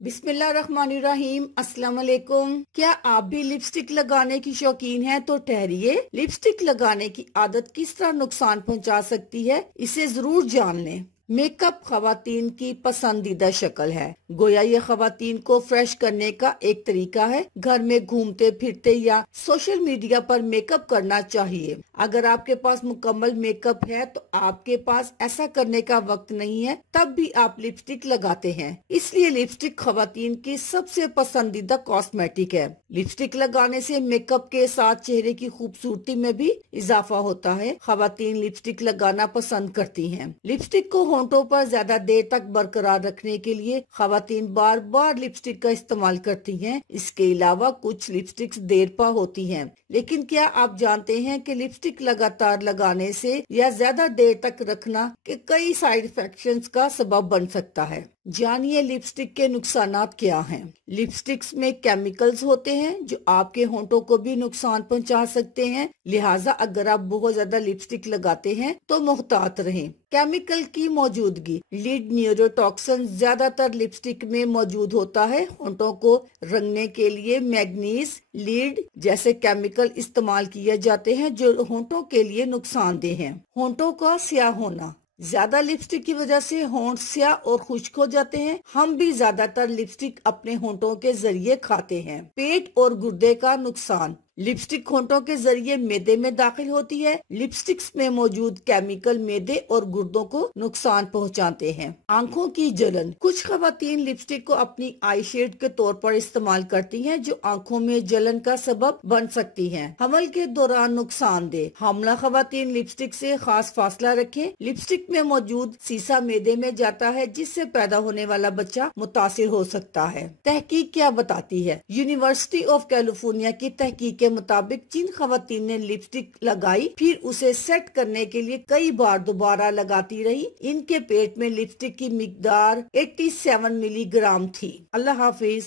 बिस्मिल्लाहिर्रहमानिर्रहीम। अस्सलाम वालेकुम। क्या आप भी लिपस्टिक लगाने की शौकीन हैं? तो ठहरिए, लिपस्टिक लगाने की आदत किस तरह नुकसान पहुंचा सकती है, इसे जरूर जान लें। मेकअप खवातीन की पसंदीदा शक्ल है। गोया ये खवातीन को फ्रेश करने का एक तरीका है। घर में घूमते फिरते या सोशल मीडिया पर मेकअप करना चाहिए। अगर आपके पास मुकम्मल मेकअप है तो आपके पास ऐसा करने का वक्त नहीं है, तब भी आप लिपस्टिक लगाते हैं। इसलिए लिपस्टिक खवातीन की सबसे पसंदीदा कॉस्मेटिक है। लिपस्टिक लगाने से मेकअप के साथ चेहरे की खूबसूरती में भी इजाफा होता है। खवातीन लिपस्टिक लगाना पसंद करती हैं। लिपस्टिक को होंठों पर ज्यादा देर तक बरकरार रखने के लिए खवातीन बार बार लिपस्टिक का इस्तेमाल करती हैं। इसके अलावा कुछ लिपस्टिक्स देरपा होती हैं, लेकिन क्या आप जानते हैं कि लिपस्टिक लगातार लगाने से या ज्यादा देर तक रखना के कई साइड इफेक्ट्स का सबब बन सकता है। जानिए लिपस्टिक के नुकसानात क्या हैं। लिपस्टिक्स में केमिकल्स होते हैं जो आपके होंठों को भी नुकसान पहुंचा सकते हैं, लिहाजा अगर आप बहुत ज्यादा लिपस्टिक लगाते हैं तो मुहतात रहें। केमिकल की मौजूदगी। लीड न्यूरोटॉक्सिन ज्यादातर लिपस्टिक में मौजूद होता है। होंठों को रंगने के लिए मैग्नीज, लीड जैसे केमिकल इस्तेमाल किए जाते हैं जो होंठों के लिए नुकसानदेह हैं। होंठों का स्याह होना। ज्यादा लिपस्टिक की वजह से होंठ स्याह और खुश्क हो जाते हैं। हम भी ज्यादातर लिपस्टिक अपने होंठों के जरिए खाते हैं। पेट और गुर्दे का नुकसान। लिपस्टिक होंठों के जरिए मैदे में दाखिल होती है। लिपस्टिक्स में मौजूद केमिकल मैदे और गुर्दों को नुकसान पहुंचाते हैं। आंखों की जलन। कुछ खवातीन लिपस्टिक को अपनी आई शेड के तौर पर इस्तेमाल करती हैं जो आंखों में जलन का सबब बन सकती है। हमल के दौरान नुकसानदेह। हमला खवातीन लिपस्टिक से खास फासला रखें। लिपस्टिक में मौजूद सीसा मैदे में जाता है जिससे पैदा होने वाला बच्चा मुतासिर हो सकता है। तहकीक क्या बताती है? यूनिवर्सिटी ऑफ कैलिफोर्निया की तहकीक के मुताबिक जिन खवातीन ने लिपस्टिक लगाई फिर उसे सेट करने के लिए कई बार दोबारा लगाती रही, इनके पेट में लिपस्टिक की मिकदार 87 मिलीग्राम थी। अल्लाह हाफिज।